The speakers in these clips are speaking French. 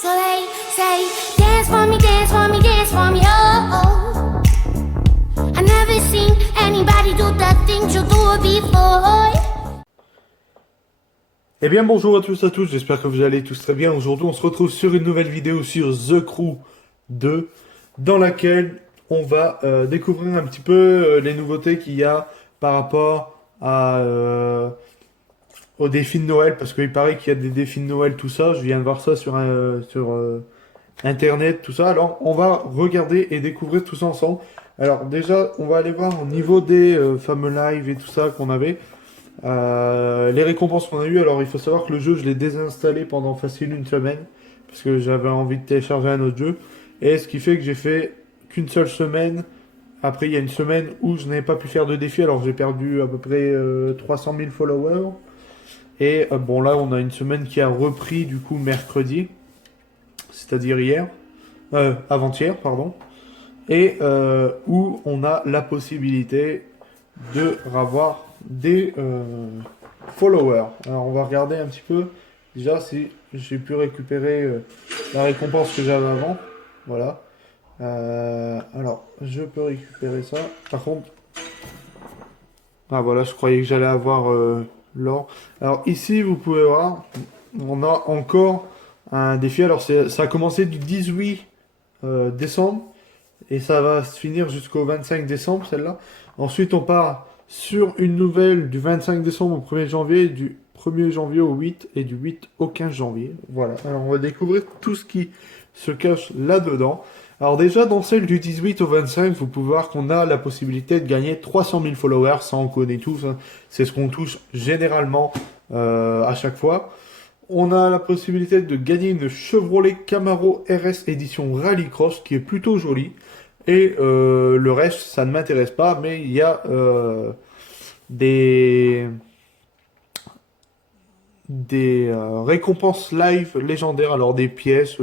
So they say, dance for me, dance for me, dance for me, oh, oh. I never seen anybody do the things you do before. Eh bien bonjour à tous, j'espère que vous allez tous très bien. Aujourd'hui on se retrouve sur une nouvelle vidéo sur The Crew 2 dans laquelle on va découvrir un petit peu les nouveautés qu'il y a par rapport aux défis de Noël, parce qu'il paraît qu'il y a des défis de Noël, tout ça. Je viens de voir ça sur internet, tout ça. Alors on va regarder et découvrir tout ça ensemble. Alors déjà on va aller voir au niveau des fameux lives et tout ça qu'on avait. Les récompenses qu'on a eues, alors il faut savoir que le jeu je l'ai désinstallé pendant facile une semaine parce que j'avais envie de télécharger un autre jeu, et ce qui fait que j'ai fait qu'une seule semaine. Après il y a une semaine où je n'avais pas pu faire de défi, alors j'ai perdu à peu près 300 000 followers, et bon là on a une semaine qui a repris du coup mercredi, c'est-à-dire hier, avant-hier pardon, et où on a la possibilité de avoir des followers. Alors on va regarder un petit peu déjà si j'ai pu récupérer la récompense que j'avais avant. Voilà. Alors je peux récupérer ça. Par contre, ah voilà, je croyais que j'allais avoir l'or. Alors ici vous pouvez voir, on a encore un défi. Alors ça a commencé du 18 décembre. Et ça va se finir jusqu'au 25 décembre, celle-là. Ensuite, on part sur une nouvelle du 25 décembre au 1er janvier, du 1er janvier au 8 et du 8 au 15 janvier. Voilà. Alors, on va découvrir tout ce qui se cache là-dedans. Alors déjà, dans celle du 18 au 25, vous pouvez voir qu'on a la possibilité de gagner 300 000 followers. Ça, on connaît tous, hein. C'est ce qu'on touche généralement à chaque fois. On a la possibilité de gagner une Chevrolet Camaro RS édition Rallycross qui est plutôt jolie. Et le reste, ça ne m'intéresse pas, mais il y a des, des récompenses live légendaires, alors des pièces,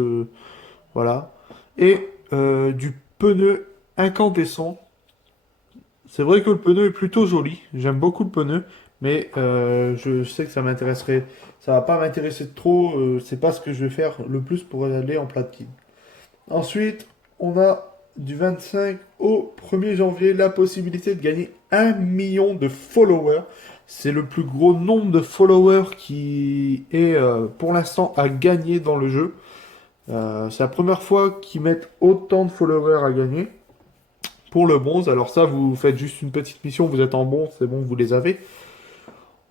voilà. Et du pneu incandescent. C'est vrai que le pneu est plutôt joli, j'aime beaucoup le pneu, mais je sais que ça m'intéresserait, ça va pas m'intéresser trop, c'est pas ce que je vais faire le plus pour aller en platine. Ensuite, on a du 25 au 1er janvier la possibilité de gagner 1 million de followers. C'est le plus gros nombre de followers qui est pour l'instant à gagner dans le jeu. C'est la première fois qu'ils mettent autant de followers à gagner. Pour le bronze, alors ça, vous faites juste une petite mission, vous êtes en bronze, c'est bon, vous les avez.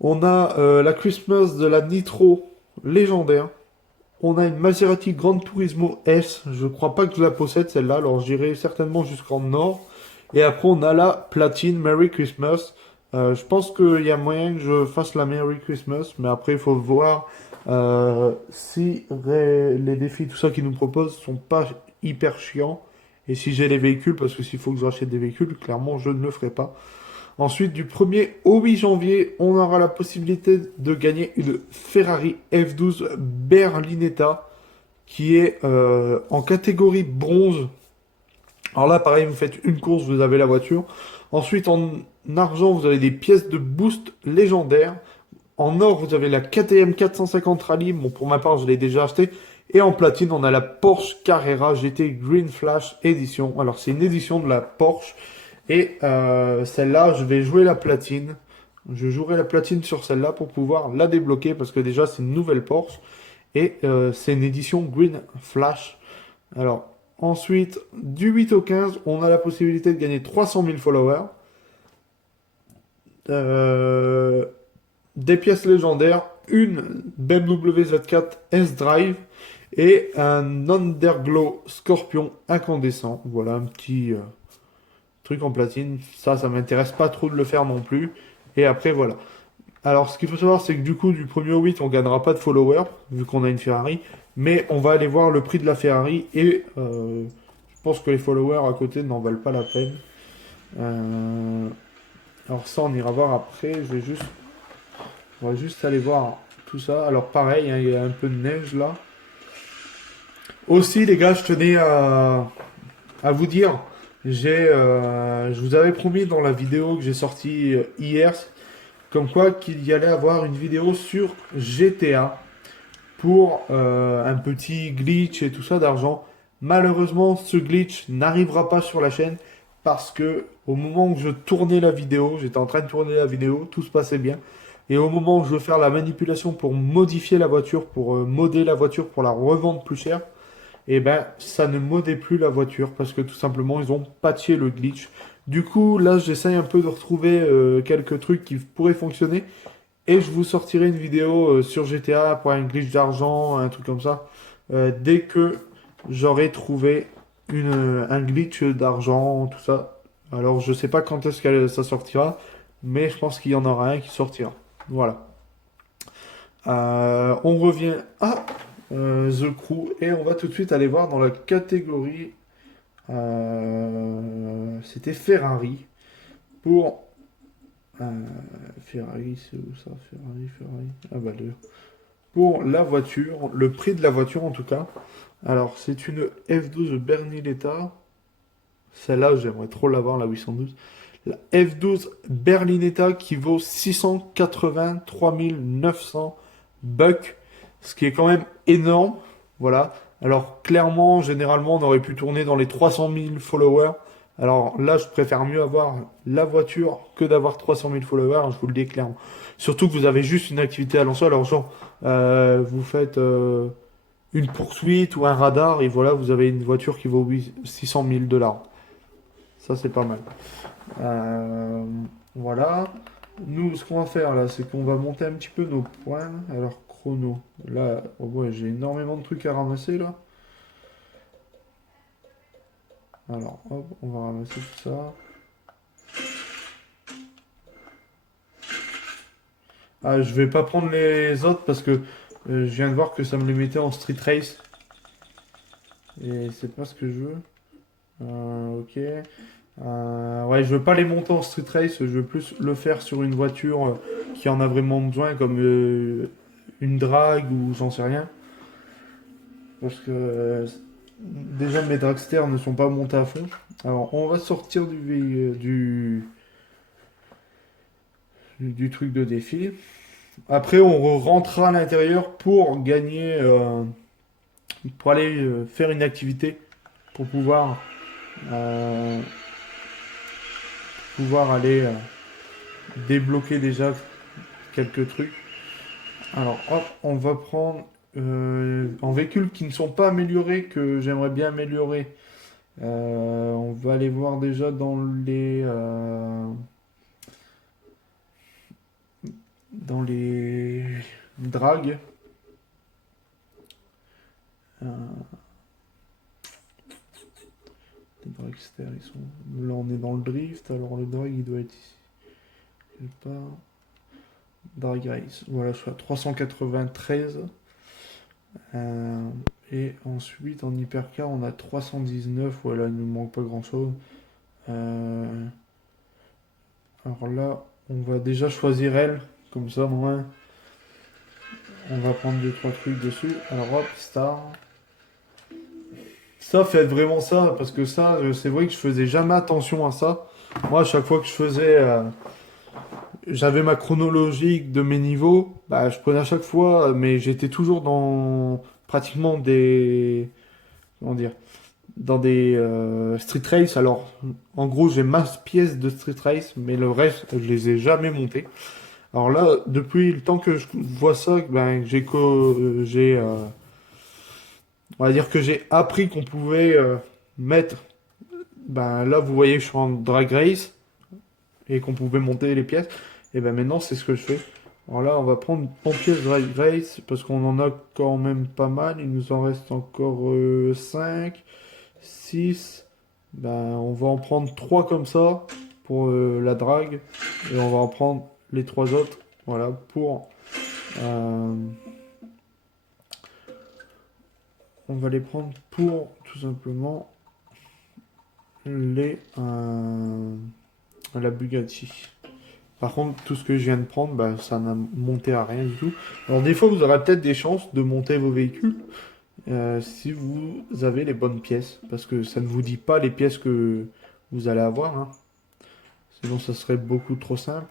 On a la Christmas de la Nitro légendaire. On a une Maserati Gran Turismo S. Je crois pas que je la possède celle-là, alors j'irai certainement jusqu'en nord. Et après on a la Platine Merry Christmas. Je pense qu'il y a moyen que je fasse la Merry Christmas, mais après il faut voir si les défis, tout ça qu'ils nous proposent, sont pas hyper chiants. Et si j'ai les véhicules, parce que s'il faut que je rachète des véhicules, clairement je ne le ferai pas. Ensuite, du 1er au 8 janvier, on aura la possibilité de gagner une Ferrari F12 Berlinetta qui est en catégorie bronze. Alors là, pareil, vous faites une course, vous avez la voiture. Ensuite, en argent, vous avez des pièces de boost légendaires. En or, vous avez la KTM 450 Rally. Bon, pour ma part, je l'ai déjà acheté. Et en platine, on a la Porsche Carrera GT Green Flash Edition. Alors, c'est une édition de la Porsche. Et celle-là, je vais jouer la platine. Je jouerai la platine sur celle-là pour pouvoir la débloquer, parce que déjà, c'est une nouvelle Porsche. Et c'est une édition Green Flash. Alors, ensuite, du 8 au 15, on a la possibilité de gagner 300 000 followers. Des pièces légendaires, une BMW Z4 S-Drive et un Underglow Scorpion incandescent. Voilà un petit truc en platine. Ça m'intéresse pas trop de le faire non plus. Et après, voilà. Alors, ce qu'il faut savoir, c'est que du coup, du 1er au 8, on gagnera pas de followers, vu qu'on a une Ferrari. Mais on va aller voir le prix de la Ferrari. Et je pense que les followers à côté n'en valent pas la peine. Alors ça, on ira voir après. On va juste aller voir tout ça. Alors pareil, hein, il y a un peu de neige là. Aussi, les gars, je tenais à vous dire, je vous avais promis dans la vidéo que j'ai sortie hier, comme quoi qu'il y allait avoir une vidéo sur GTA. pour un petit glitch et tout ça d'argent. Malheureusement, ce glitch n'arrivera pas sur la chaîne parce que au moment où je tournais la vidéo, j'étais en train de tourner la vidéo, tout se passait bien. Et au moment où je veux faire la manipulation pour modifier la voiture, pour modder la voiture, pour la revendre plus cher, et ben ça ne modait plus la voiture parce que tout simplement ils ont patché le glitch. Du coup, là j'essaye un peu de retrouver quelques trucs qui pourraient fonctionner et je vous sortirai une vidéo sur GTA pour un glitch d'argent, un truc comme ça, dès que j'aurai trouvé un glitch d'argent, tout ça. Alors je sais pas quand est-ce que ça sortira, mais je pense qu'il y en aura un qui sortira. Voilà. On revient à The Crew et on va tout de suite aller voir dans la catégorie. C'était Ferrari pour euh, Ferrari, c'est où ça? Ferrari. Ah bah pour la voiture, le prix de la voiture en tout cas. Alors c'est une F12 Berlinetta. Celle-là, j'aimerais trop l'avoir, la 812. La F12 Berlinetta qui vaut 683 900 bucks, ce qui est quand même énorme. Voilà. Alors, clairement, généralement, on aurait pu tourner dans les 300 000 followers. Alors là, je préfère mieux avoir la voiture que d'avoir 300 000 followers, je vous le dis clairement. Surtout que vous avez juste une activité à lancer. Alors, genre, vous faites une poursuite ou un radar, et voilà, vous avez une voiture qui vaut 600 000 dollars. Ça, c'est pas mal. Euh, voilà. Nous, ce qu'on va faire là, c'est qu'on va monter un petit peu nos points. Alors, chrono. Là, oh ouais, j'ai énormément de trucs à ramasser là. Alors, hop, on va ramasser tout ça. Ah, je vais pas prendre les autres parce que je viens de voir que ça me les mettait en street race. Et c'est pas ce que je veux. Ok. Ouais, je veux pas les monter en street race, je veux plus le faire sur une voiture qui en a vraiment besoin, comme une drague ou j'en sais rien. Parce que déjà mes dragsters ne sont pas montés à fond. Alors on va sortir du truc de défi. Après on rentrera à l'intérieur pour gagner, pour aller faire une activité, pour euh, pouvoir aller débloquer déjà quelques trucs. Alors, hop, on va prendre en véhicules qui ne sont pas améliorés, que j'aimerais bien améliorer. On va aller voir déjà dans les drags. Euh, les dragsters, ils sont. Là, on est dans le drift. Alors, le drag, il doit être ici. Quelque part. Drag Race. Voilà, je suis à 393. Et ensuite, en hypercar, on a 319. Voilà, il ne nous manque pas grand-chose. Alors là, on va déjà choisir elle. Comme ça, moins, on va prendre deux trois trucs dessus. Alors hop, Star. Ça, faites vraiment ça, parce que ça, c'est vrai que je faisais jamais attention à ça. Moi, à chaque fois que je faisais, j'avais ma chronologie de mes niveaux, bah, je prenais à chaque fois, mais j'étais toujours dans pratiquement comment dire, dans des street race. Alors, en gros, j'ai ma pièce de street race, mais le reste, je les ai jamais montés. Alors là, depuis le temps que je vois ça, ben, on va dire que j'ai appris qu'on pouvait mettre, ben là, vous voyez que je suis en drag race et qu'on pouvait monter les pièces. Et ben maintenant, c'est ce que je fais. Alors là, on va prendre en pièce drag race parce qu'on en a quand même pas mal. Il nous en reste encore 5, 6. Ben, on va en prendre 3 comme ça pour la drague et on va en prendre les 3 autres. Voilà, euh, on va les prendre pour tout simplement la Bugatti. Par contre, tout ce que je viens de prendre, bah, ça n'a monté à rien du tout. Alors des fois, vous aurez peut-être des chances de monter vos véhicules si vous avez les bonnes pièces. Parce que ça ne vous dit pas les pièces que vous allez avoir, hein. Sinon, ça serait beaucoup trop simple.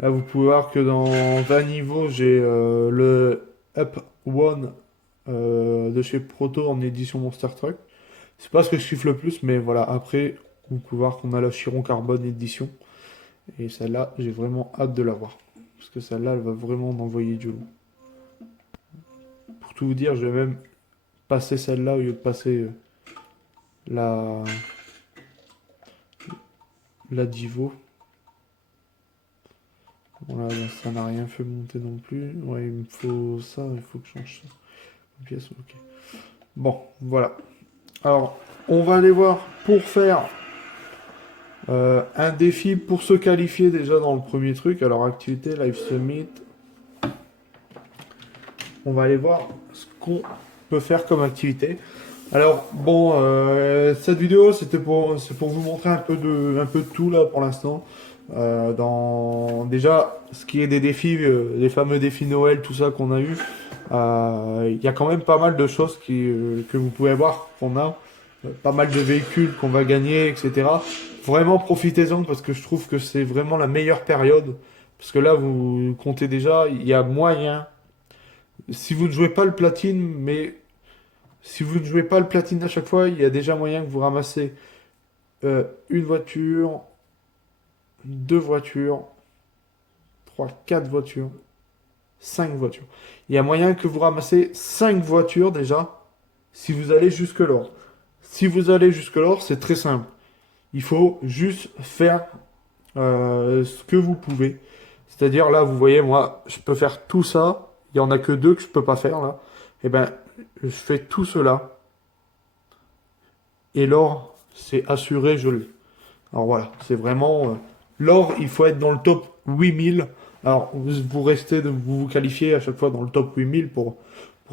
Là, vous pouvez voir que dans 20 niveaux, j'ai le Up One de chez Proto en édition Monster Truck. C'est pas ce que je kiffe le plus, mais voilà. Après, vous pouvez voir qu'on a la Chiron Carbone édition. Et celle-là, j'ai vraiment hâte de l'avoir. Parce que celle-là, elle va vraiment envoyer du lourd. Pour tout vous dire, je vais même passer celle-là au lieu de passer la, la Divo. Voilà, là, ça n'a rien fait monter non plus. Ouais, il me faut ça, il faut que je change ça. Pièce, ok. Bon, voilà. Alors, on va aller voir pour faire un défi pour se qualifier déjà dans le premier truc. Alors, activité, Live Summit. On va aller voir ce qu'on peut faire comme activité. Alors, bon, cette vidéo, c'est pour vous montrer un peu de tout là pour l'instant. Dans déjà ce qui est des défis, les fameux défis Noël, tout ça qu'on a eu, il y a quand même pas mal de choses que vous pouvez voir qu'on a, pas mal de véhicules qu'on va gagner, etc. Vraiment profitez-en parce que je trouve que c'est vraiment la meilleure période. Parce que là, vous comptez déjà, il y a moyen. Si vous ne jouez pas le platine, mais si vous ne jouez pas le platine à chaque fois, il y a déjà moyen que vous ramassez une voiture, deux voitures, trois, quatre voitures, cinq voitures. Il y a moyen que vous ramassez cinq voitures déjà si vous allez jusque-là. Si vous allez jusque-là, c'est très simple. Il faut juste faire ce que vous pouvez. C'est-à-dire là, vous voyez, moi, je peux faire tout ça. Il y en a que deux que je peux pas faire là. Et ben, je fais tout cela. Et l'or, c'est assuré, je l'ai. Alors voilà, c'est vraiment... l'or, il faut être dans le top 8000. Alors, vous restez, vous vous qualifiez à chaque fois dans le top 8000 pour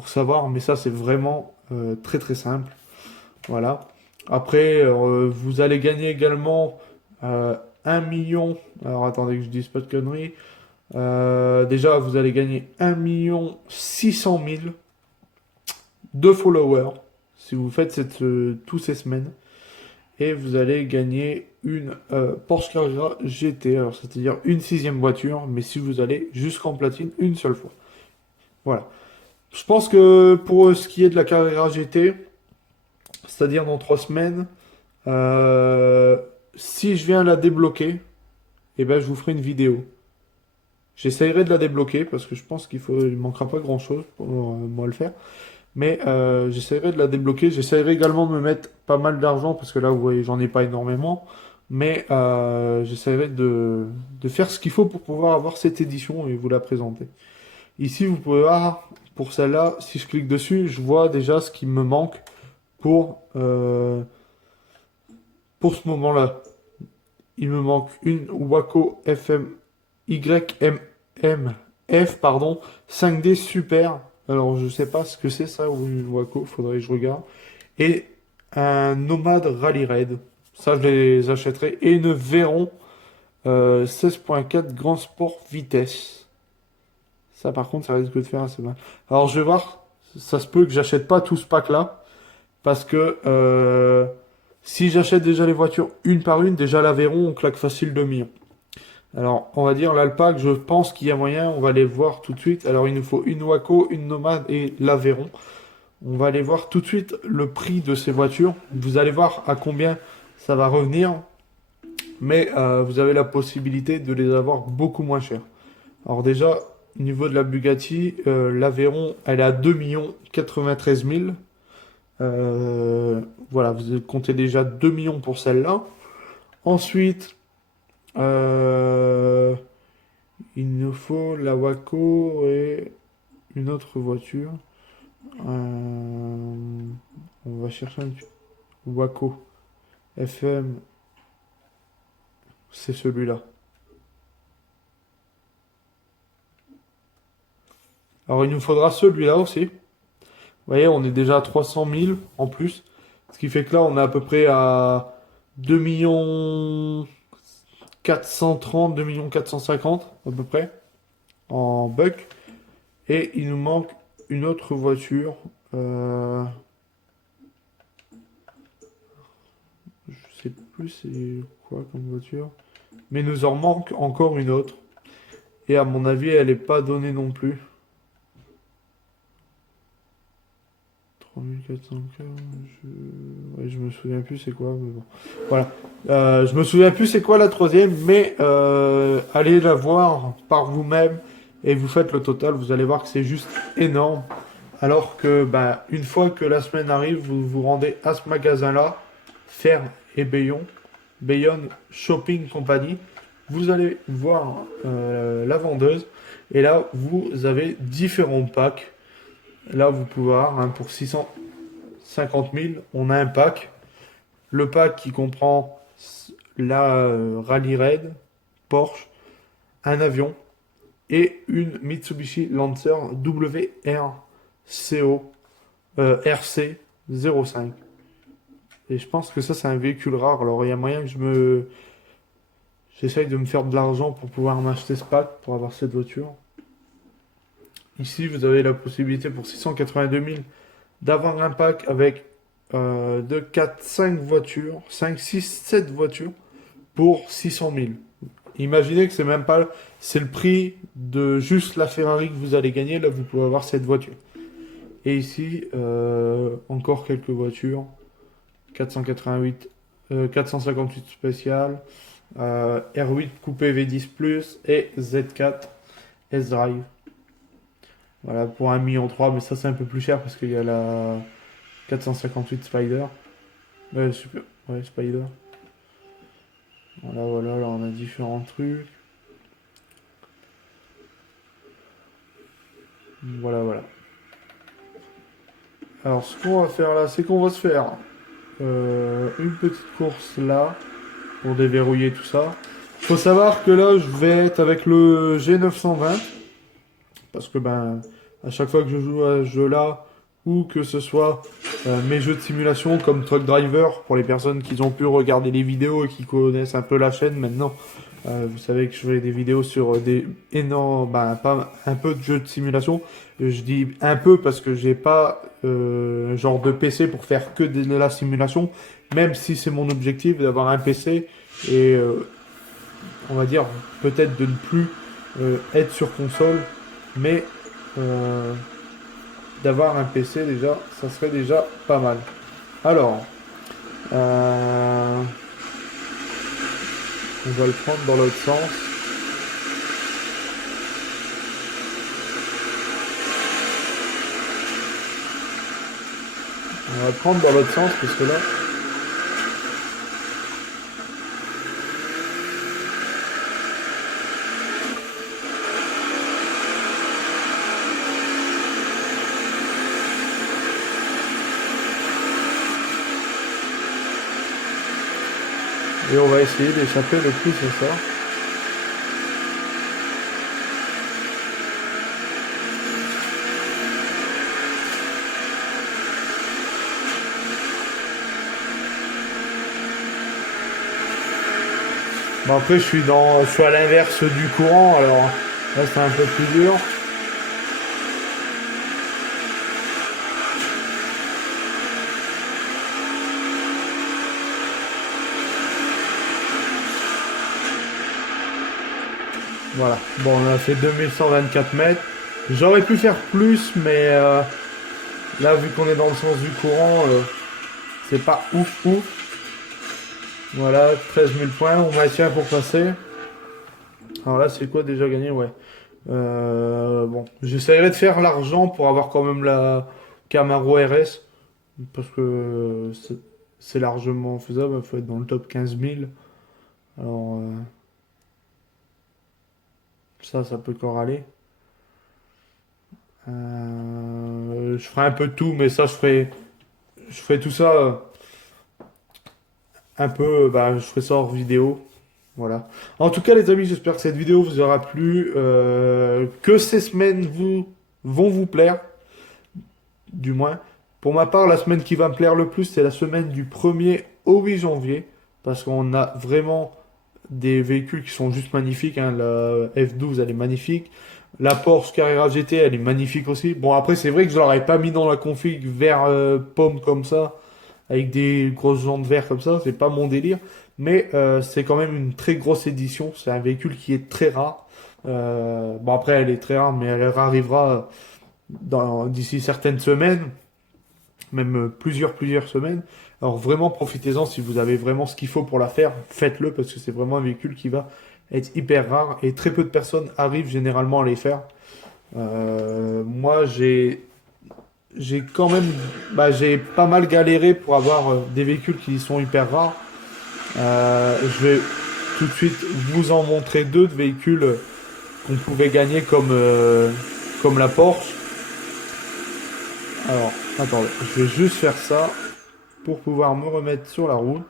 savoir, mais ça, c'est vraiment très très simple. Voilà. Après, vous allez gagner également 1 million. Alors, attendez que je dise pas de conneries. Déjà, vous allez gagner 1 600 000 de followers si vous faites tous ces semaines. Et vous allez gagner une Porsche Carrera GT, alors c'est-à-dire une sixième voiture, mais si vous allez jusqu'en platine une seule fois. Voilà. Je pense que pour ce qui est de la Carrera GT, c'est-à-dire dans 3 semaines, euh, si je viens la débloquer, eh ben, je vous ferai une vidéo. J'essayerai de la débloquer parce que je pense il manquera pas grand-chose pour moi le faire. Mais j'essaierai de la débloquer. J'essaierai également de me mettre pas mal d'argent parce que là, vous voyez, j'en ai pas énormément. Mais j'essaierai de faire ce qu'il faut pour pouvoir avoir cette édition et vous la présenter. Ici, vous pouvez voir, pour celle-là, si je clique dessus, je vois déjà ce qui me manque pour, euh, pour ce moment-là. Il me manque une Waco FM YMMF, pardon, 5D Super. Alors, je sais pas ce que c'est ça, ou une Waco, faudrait que je regarde. Et un Nomad Rally Raid. Ça, je les achèterai. Et une Veyron 16.4 Grand Sport Vitesse. Ça, par contre, ça risque de faire assez mal. Alors, je vais voir. Ça se peut que j'achète pas tout ce pack-là. Parce que si j'achète déjà les voitures une par une, déjà l'Aveyron, on claque facile 2 millions. Alors, on va dire l'Alpac, je pense qu'il y a moyen, on va les voir tout de suite. Alors, il nous faut une Waco, une Nomade et l'Aveyron. On va aller voir tout de suite le prix de ces voitures. Vous allez voir à combien ça va revenir. Mais vous avez la possibilité de les avoir beaucoup moins cher. Alors déjà, au niveau de la Bugatti, l'Aveyron, elle est à 2 93 000. Voilà, vous comptez déjà 2 millions pour celle-là. Ensuite, euh, il nous faut la Waco et une autre voiture. On va chercher un Waco FM, c'est celui-là. Alors il nous faudra celui-là aussi. Vous voyez, on est déjà à 300 000 en plus. Ce qui fait que là, on est à peu près à 2 millions 430, 2 millions 450 à peu près en buck. Et il nous manque une autre voiture. Je sais plus c'est quoi comme voiture. Mais il nous en manque encore une autre. Et à mon avis, elle n'est pas donnée non plus. 3415, ouais, je me souviens plus c'est quoi, mais bon. Voilà. Je me souviens plus c'est quoi la troisième, mais allez la voir par vous-même et vous faites le total, vous allez voir que c'est juste énorme. Alors que ben, une fois que la semaine arrive, vous vous rendez à ce magasin-là, Fer et Bayonne Shopping Company. Vous allez voir la vendeuse et là vous avez différents packs. Là vous pouvez voir hein, pour 650 000, on a un pack. Le pack qui comprend la Rallye Raid, Porsche, un avion et une Mitsubishi Lancer WRCO RC05. Et je pense que ça, c'est un véhicule rare. Alors, il y a moyen que j'essaye de me faire de l'argent pour pouvoir m'acheter ce pack, pour avoir cette voiture. Ici, vous avez la possibilité pour 682 000 d'avoir un pack avec 2, 4, 5 voitures, 5, 6, 7 voitures pour 600 000. Imaginez que c'est même pas, c'est le prix de juste la Ferrari que vous allez gagner. Là, vous pouvez avoir cette voiture. Et ici, encore quelques voitures. 488, 458 spécial, R8 coupé V10 Plus et Z4 S-Drive. Voilà, pour 1,3 million, mais ça c'est un peu plus cher parce qu'il y a la 458 Spider. Super, ouais, Spider. Voilà, là on a différents trucs. Voilà. Alors ce qu'on va faire là, c'est qu'on va se faire une petite course là pour déverrouiller tout ça. Faut savoir que là je vais être avec le G920 parce que ben à chaque fois que je joue à ce jeu là ou que ce soit mes jeux de simulation comme Truck Driver pour les personnes qui ont pu regarder les vidéos et qui connaissent un peu la chaîne maintenant. Vous savez que je fais des vidéos sur des énormes, pas un peu de jeux de simulation. Je dis un peu parce que j'ai pas un genre de PC pour faire que de la simulation, même si c'est mon objectif d'avoir un PC et on va dire peut-être de ne plus être sur console, mais d'avoir un PC déjà, ça serait déjà pas mal. Alors, on va le prendre dans l'autre sens. On va le prendre dans l'autre sens parce que là... Et on va essayer d'échapper le plus à ça. Bon après je suis à l'inverse du courant, alors là c'est un peu plus dur. Voilà, bon on a fait 2124 mètres. J'aurais pu faire plus, mais là vu qu'on est dans le sens du courant, c'est pas ouf. Voilà, 13 000 points, on maintient pour passer. Alors là c'est quoi déjà gagné? Ouais. Bon, j'essaierai de faire l'argent pour avoir quand même la Camaro RS, parce que c'est largement faisable, il faut être dans le top 15 000. Alors... ça peut encore aller. Je ferai un peu de tout, mais ça, je ferai tout ça un peu, je ferai ça hors vidéo. Voilà. En tout cas, les amis, j'espère que cette vidéo vous aura plu, que ces semaines vont vous plaire, du moins. Pour ma part, la semaine qui va me plaire le plus, c'est la semaine du 1er au 8 janvier, parce qu'on a vraiment des véhicules qui sont juste magnifiques, hein. La F12 elle est magnifique, la Porsche Carrera GT elle est magnifique aussi. Bon après c'est vrai que je l'aurais pas mis dans la config vert pomme comme ça avec des grosses jantes vertes comme ça, c'est pas mon délire, mais c'est quand même une très grosse édition, c'est un véhicule qui est très rare, Bon, après, elle est très rare, mais elle arrivera d'ici certaines semaines, même plusieurs semaines. Alors vraiment, profitez-en si vous avez vraiment ce qu'il faut pour la faire, faites-le parce que c'est vraiment un véhicule qui va être hyper rare et très peu de personnes arrivent généralement à les faire. Moi, j'ai quand même, j'ai pas mal galéré pour avoir des véhicules qui sont hyper rares. Je vais tout de suite vous en montrer deux de véhicules qu'on pouvait gagner comme la Porsche. Alors, attendez, je vais juste faire ça pour pouvoir me remettre sur la route.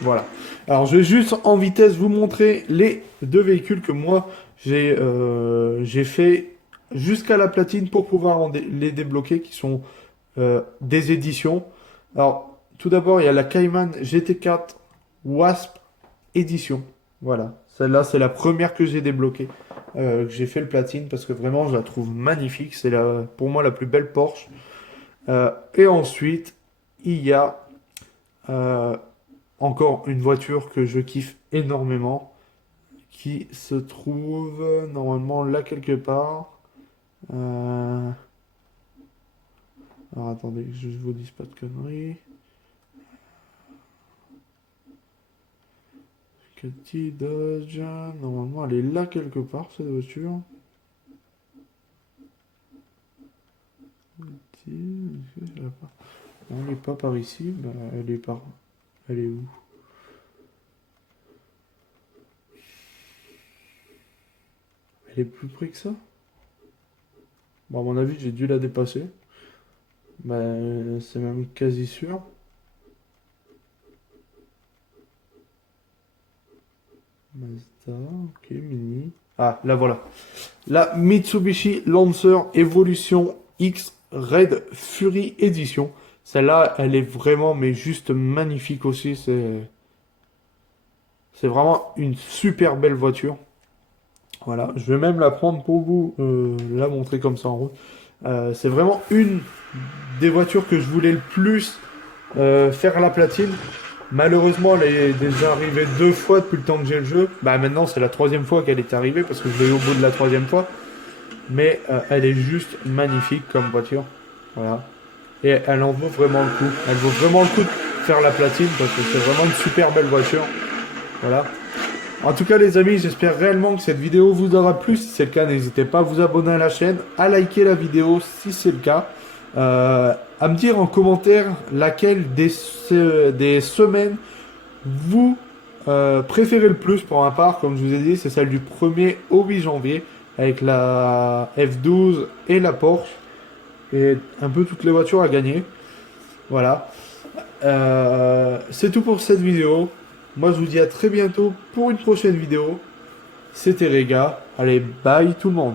Voilà. Alors, je vais juste en vitesse vous montrer les deux véhicules que moi j'ai fait jusqu'à la platine pour pouvoir les débloquer, qui sont des éditions. Alors, tout d'abord, il y a la Cayman GT4 Wasp édition. Voilà. Celle-là, c'est la première que j'ai débloquée, que j'ai fait le platine parce que vraiment, je la trouve magnifique. C'est pour moi la plus belle Porsche. Et ensuite, il y a euh, encore une voiture que je kiffe énormément, qui se trouve normalement là quelque part. Alors attendez que je vous dise pas de conneries. Cathy Dodge, normalement elle est là quelque part cette voiture. Non, elle n'est pas par ici, elle est où? Elle est plus près que ça? Bon, à mon avis, j'ai dû la dépasser. C'est même quasi sûr. Mazda, ok, Mini. Ah, là voilà. La Mitsubishi Lancer Evolution X Red Fury Edition. Celle-là, elle est vraiment, mais juste magnifique aussi. C'est vraiment une super belle voiture. Voilà, je vais même la prendre pour vous la montrer comme ça en route. C'est vraiment une des voitures que je voulais le plus faire à la platine. Malheureusement, elle est déjà arrivée 2 fois depuis le temps que j'ai le jeu. Bah maintenant, c'est la 3e fois qu'elle est arrivée parce que je l'ai eu au bout de la 3e fois. Mais elle est juste magnifique comme voiture. Voilà. Et elle en vaut vraiment le coup. Elle vaut vraiment le coup de faire la platine parce que c'est vraiment une super belle voiture. Voilà. En tout cas les amis, j'espère réellement que cette vidéo vous aura plu. Si c'est le cas, n'hésitez pas à vous abonner à la chaîne, à liker la vidéo si c'est le cas, à me dire en commentaire laquelle des semaines vous préférez le plus pour ma part. Comme je vous ai dit, c'est celle du 1er au 8 janvier avec la F12 et la Porsche et un peu toutes les voitures à gagner. Voilà. C'est tout pour cette vidéo. Moi, je vous dis à très bientôt pour une prochaine vidéo. C'était Rega. Allez, bye tout le monde.